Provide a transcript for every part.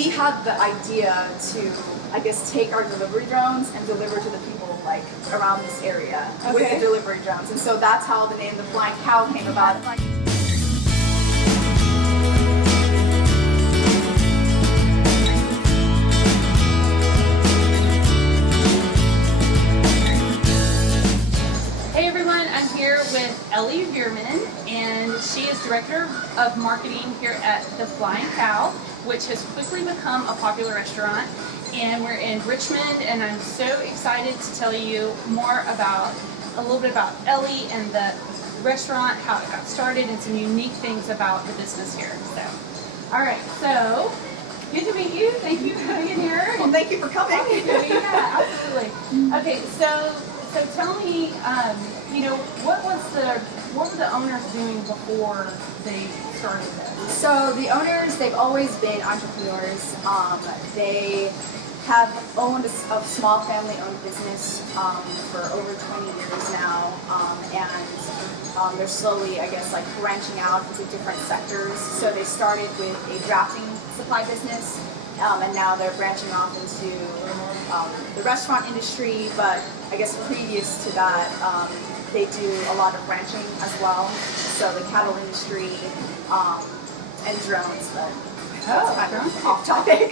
he had the idea to, I guess, take our delivery drones and deliver to the people like around this area with the delivery drones. And so that's how the name The Flying Cow came about. Hey everyone, I'm here with Ellie Veerman, and she is Director of Marketing here at The Flying Cow, which has quickly become a popular restaurant. And we're in Richmond, and I'm so excited to tell you more about, a little bit about Ellie and the restaurant, how it got started, and some unique things about the business here. So, all right, so good to meet you. Thank you for being here. Well, thank you for coming. Yeah, absolutely. Okay, so tell me, you know, what were the owners doing before they started this? So the owners, they've always been entrepreneurs. They have owned a small family-owned business for over 20 years now, and they're slowly, I guess, like branching out into different sectors. So they started with a drafting supply business, and now they're branching off into the restaurant industry. But I guess previous to that, they do a lot of ranching as well. So the cattle industry and drones, but that's kind of off topic.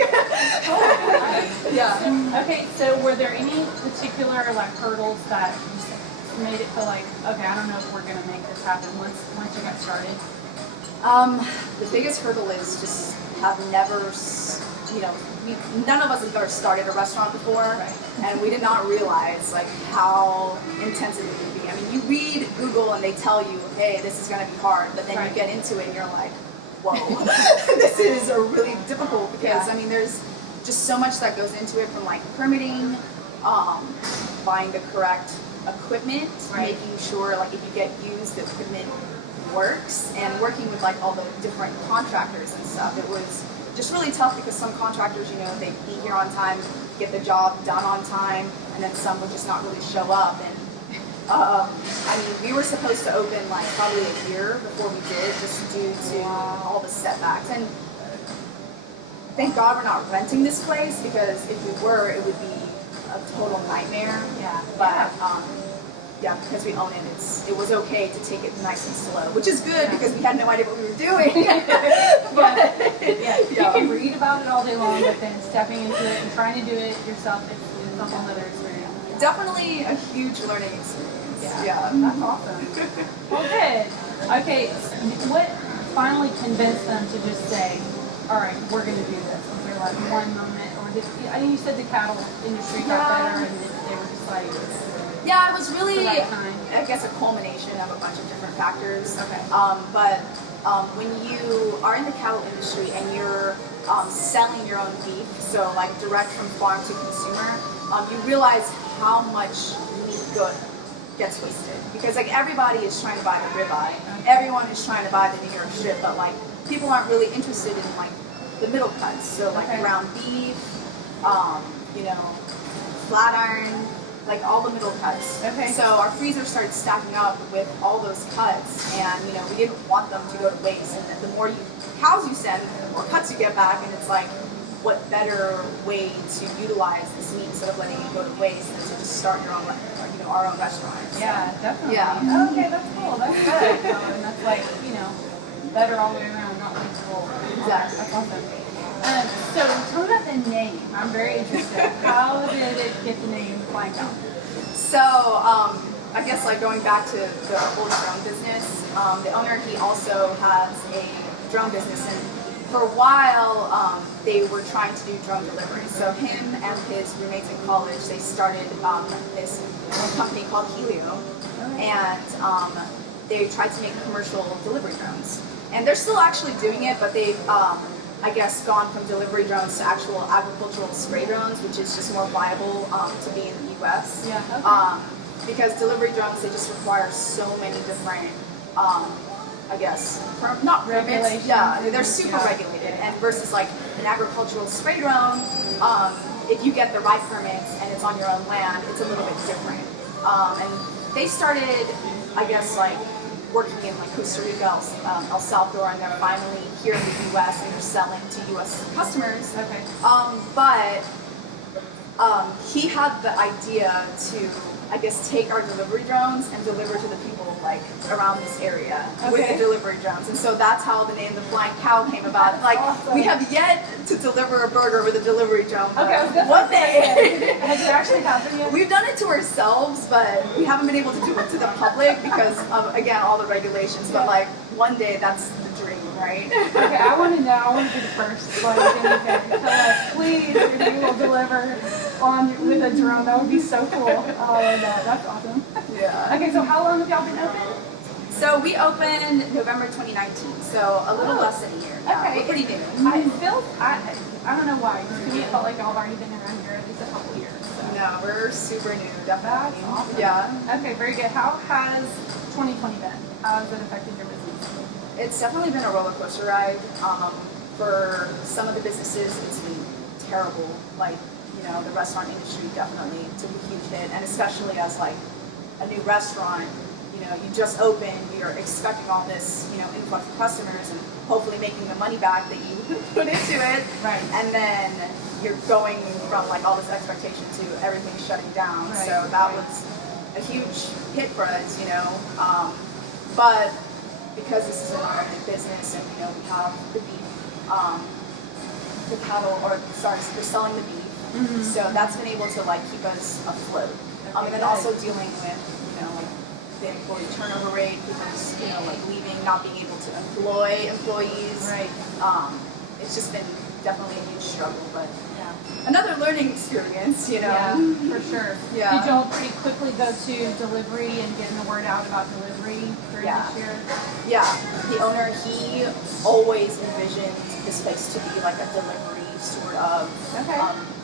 Yeah. Okay, so were there any particular like hurdles that made it feel like, okay, I don't know if we're going to make this happen once you got started? The biggest hurdle is just have never, you know, none of us have ever started a restaurant before, and we did not realize like how intensive it would be. I mean, you read Google and they tell you, hey, this is going to be hard, but then you get into it and you're like, whoa, this is really difficult because I mean, there's just so much that goes into it, from like permitting, buying the correct equipment, making sure like if you get used, the equipment works, and working with like all the different contractors and stuff. It was just really tough because some contractors, you know, they'd be here on time, get the job done on time, and then some would just not really show up. And I mean, we were supposed to open like probably a year before we did, just due to all the setbacks. And thank God we're not renting this place, because if we were, it would be a total nightmare. Yeah. But yeah, because we own it, it was okay to take it nice and slow, which is good because we had no idea what we were doing. You can read about it all day long, but then stepping into it and trying to do it yourself, it's a whole other experience. Definitely a huge learning experience. Yeah. That's awesome. Well, good. Okay, what finally convinced them to just say, all right, we're going to do this? Was there like one moment, or I think you said the cattle industry got better and they were just like... Yeah, it was really, I guess, a culmination of a bunch of different factors. Okay. But when you are in the cattle industry and you're selling your own beef, so like direct from farm to consumer, you realize how much meat gets wasted. Because like everybody is trying to buy the ribeye, everyone is trying to buy the New York strip, but like people aren't really interested in like the middle cuts. So like ground beef, you know, flat iron, like all the middle cuts. So our freezer started stacking up with all those cuts, and you know, we didn't want them to go to waste. And then the more cows you send, the more cuts you get back, and it's like, what better way to utilize this meat instead of letting it go to waste than to just start your own, you know, our own restaurant. So, yeah, definitely. Yeah. Oh, okay, that's cool. That's good. And that's like, you know, better all the way around, not wasteful. Exactly. That's awesome. So tell me about the name. I'm very interested. How did it get the name Flying Cow? So I guess like going back to the whole drone business, the owner, he also has a drone business, and for a while they were trying to do drone delivery. So him and his roommates in college, they started this company called Helio, and they tried to make commercial delivery drones. And they're still actually doing it, but they've I guess gone from delivery drones to actual agricultural spray drones, which is just more viable to be in the US. Yeah, okay. Because delivery drones, they just require so many different, I guess, not regulations. Yeah, they're super regulated. And versus like an agricultural spray drone, if you get the right permits and it's on your own land, it's a little bit different. And they started, I guess, like working in like Costa Rica, El Salvador, and they're finally here in the U.S. and they're selling to U.S. customers. Okay. But he had the idea to, I guess, take our delivery drones and deliver to the people like around this area with the delivery drones. And so that's how the name The Flying Cow came about. That's like awesome. We have yet to deliver a burger with a delivery drone. Okay, one day. Has it actually happened yet? We've done it to ourselves, but we haven't been able to do it to the public because of, again, all the regulations. But like one day, that's the dream, right? Okay, I want to know. I want to be the first. Like, tell us, please, if you will deliver with a drone. That would be so cool. I love that. That's awesome. Yeah. Okay, so how long have y'all been open? So we opened November 2019, so a little less than a year. Yeah, Okay. we're pretty new. I don't know why. To me, it felt like y'all have already been around here at least a couple years. So. No, we're super new, definitely. That's awesome. Yeah. Okay, very good. How has 2020 been? How has it affected your business? It's definitely been a roller coaster ride. For some of the businesses, it's been terrible. Like, the restaurant industry definitely took a huge hit, and especially as like a new restaurant, you just opened, you're expecting all this, influx of customers and hopefully making the money back that you put into it. Right. And then you're going from like all this expectation to everything shutting down. Right. So that was a huge hit for us, But because this is an American business and, we have the beef, the cattle, we're selling the beef. Mm-hmm. So that's been able to like keep us afloat. And then also dealing with, like the employee turnover rate, because, like leaving, not being able to employ employees. Right. It's just been definitely a huge struggle, but Yeah. another learning experience, Yeah, for sure. Yeah. Did y'all pretty quickly go to delivery and getting the word out about delivery during Yeah. this year? Yeah, the owner, he always envisioned this place to be like a delivery sort of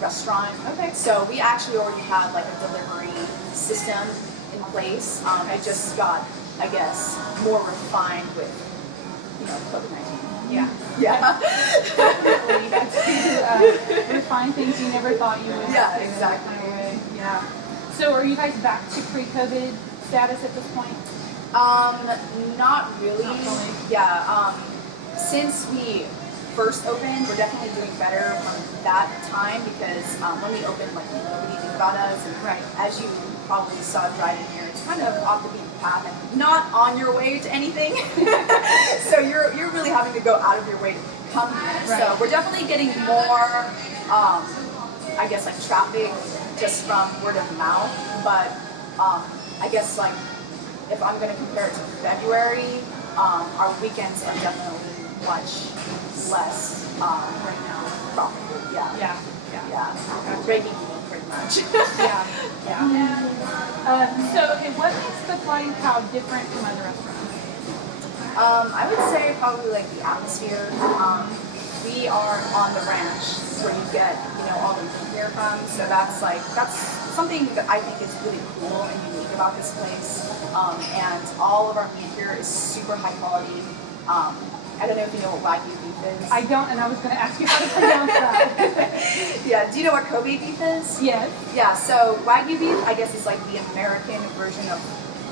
restaurant. Okay. So we actually already had like a delivery system in place. It just got, I guess, more refined with, COVID-19. Yeah. Yeah. Definitely. That's to refine things you never thought you would. Yeah, do. exactly. Yeah. So are you guys back to pre-COVID status at this point? Not really. Not really. Yeah. Since we first opened, we're definitely doing better from that time because when we opened, like nobody knew about us, and Right. as you probably saw driving here, it's kind of off the beaten path and not on your way to anything. So you're really having to go out of your way to come here. Right. So we're definitely getting more, I guess, like traffic just from word of mouth. But I guess like if I'm going to compare it to February, our weekends are definitely much less right now profitable. Yeah. Yeah. Yeah. Breaking even pretty much. Yeah. So what makes the Flying Cow different from other restaurants? I would say probably like the atmosphere. We are on the ranch where you get, all the meat here from. So that's something that I think is really cool and unique about this place. And all of our meat here is super high quality. I don't know if you know what Wagyu beef is. I don't, and I was going to ask you how to pronounce that. Yeah, do you know what Kobe beef is? Yes. Yeah, so Wagyu beef, I guess, is like the American version of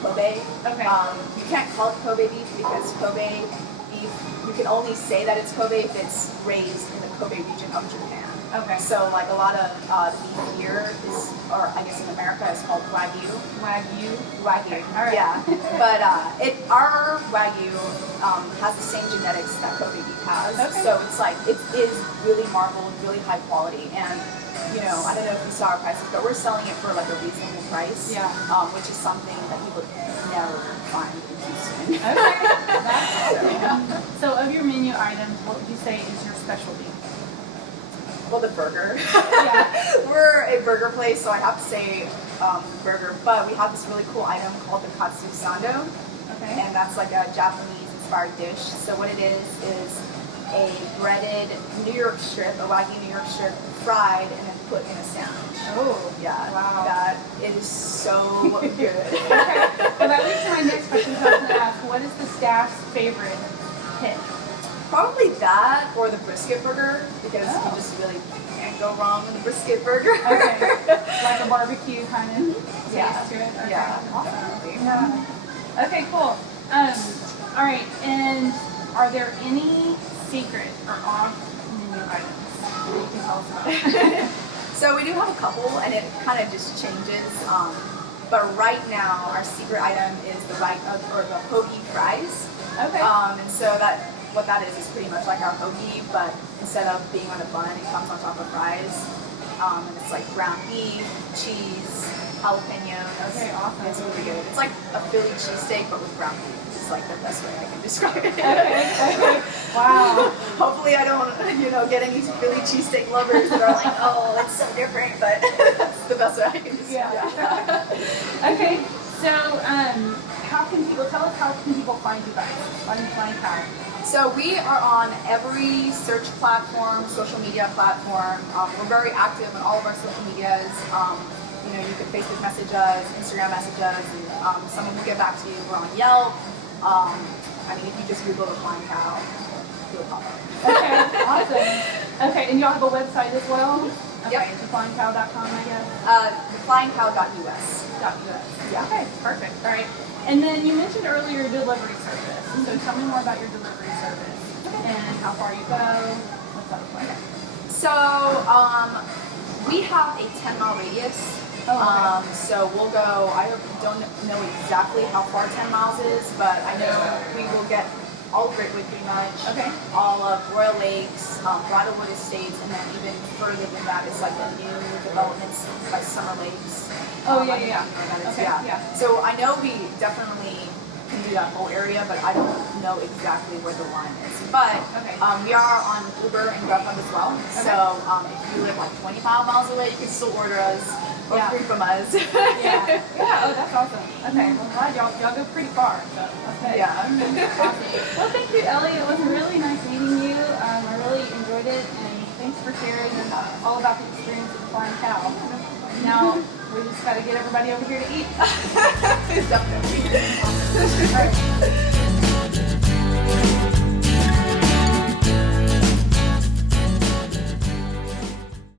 Kobe. Okay. You can't call it Kobe beef because Kobe beef, you can only say that it's Kobe if it's raised in the Kobe region of Japan. Okay. So like a lot of beef here is, or I guess in America, is called Wagyu. Wagyu. Wagyu. All right. Yeah. But our Wagyu has the same genetics that Kobe beef has. Okay. So it's like, it is really marbled, really high quality. And, I don't know if you saw our prices, but we're selling it for like a reasonable price. Yeah. Which is something that you would never find in Houston. Okay. That's awesome. So of your menu items, what would you say is your specialty? Well, the burger. Yeah. We're a burger place, so I have to say burger. But we have this really cool item called the katsu sando. Okay. And that's like a Japanese-inspired dish. So what it is a breaded New York strip, a Wagyu New York strip, fried and then put in a sandwich. Oh, Yeah, wow. that is so good. Okay. Well, that leads to my next question. So I was going to ask, what is the staff's favorite pick? Probably that or the brisket burger because you just really can't go wrong with the brisket burger. Okay. Like a barbecue kind of taste Yeah. to it? Okay. Yeah. Awesome. Yeah. Okay, cool. All right, and are there any secret or off-menu items that you can tell us about? So we do have a couple, and it kind of just changes. But right now, our secret item is the hoagie fries. Okay. And so what that is pretty much like our hoagie, but instead of being on a bun, it comes on top of fries. And it's like ground beef, cheese, jalapenos. Okay, awesome. It's really good. It's like a Philly cheesesteak, but with ground beef. It's like the best way I can describe it. Okay. Wow. Hopefully I don't, get any Philly cheesesteak lovers that are like, oh, it's so different, but that's the best way I can describe it. Yeah. Okay, so how can people find you guys? Flying Cow. So we are on every search platform, social media platform. We're very active on all of our social medias. You can Facebook message us, Instagram message us, and someone will get back to you. We're on Yelp. If you just Google the Flying Cow, it'll pop up. Okay, awesome. Okay, and y'all have a website as well? Okay, Yep. theflyingcow.com, I guess? Theflyingcow.us. Yeah. Okay, perfect. All right. And then you mentioned earlier delivery service. So tell me more about your delivery service and how far you go. What's that look like? So we have a 10-mile radius. Oh, okay. So we'll go, I don't know exactly how far 10 miles is, but I know we will get all of Greatwood pretty much. Okay. All of Royal Lakes, Bridlewood Estates, and then even further than that is like the new developments by Summer Lakes. Oh, I yeah. don't know where that is, Okay, yeah. So I know we definitely can do that whole area, but I don't know exactly where the line is. But Okay. we are on Uber and Grubhub as well. Okay. So if you live like 25 miles away, you can still order us or Yeah. free from us. Yeah. Oh, that's awesome. Okay. Well, I'm glad y'all go pretty far. So, okay. Yeah. Awesome. Well, thank you, Ellie. It was really nice meeting you. I really enjoyed it, and thanks for sharing all about the experience of the Flying Cow. Now, we just got to get everybody over here to eat. Definitely. All right.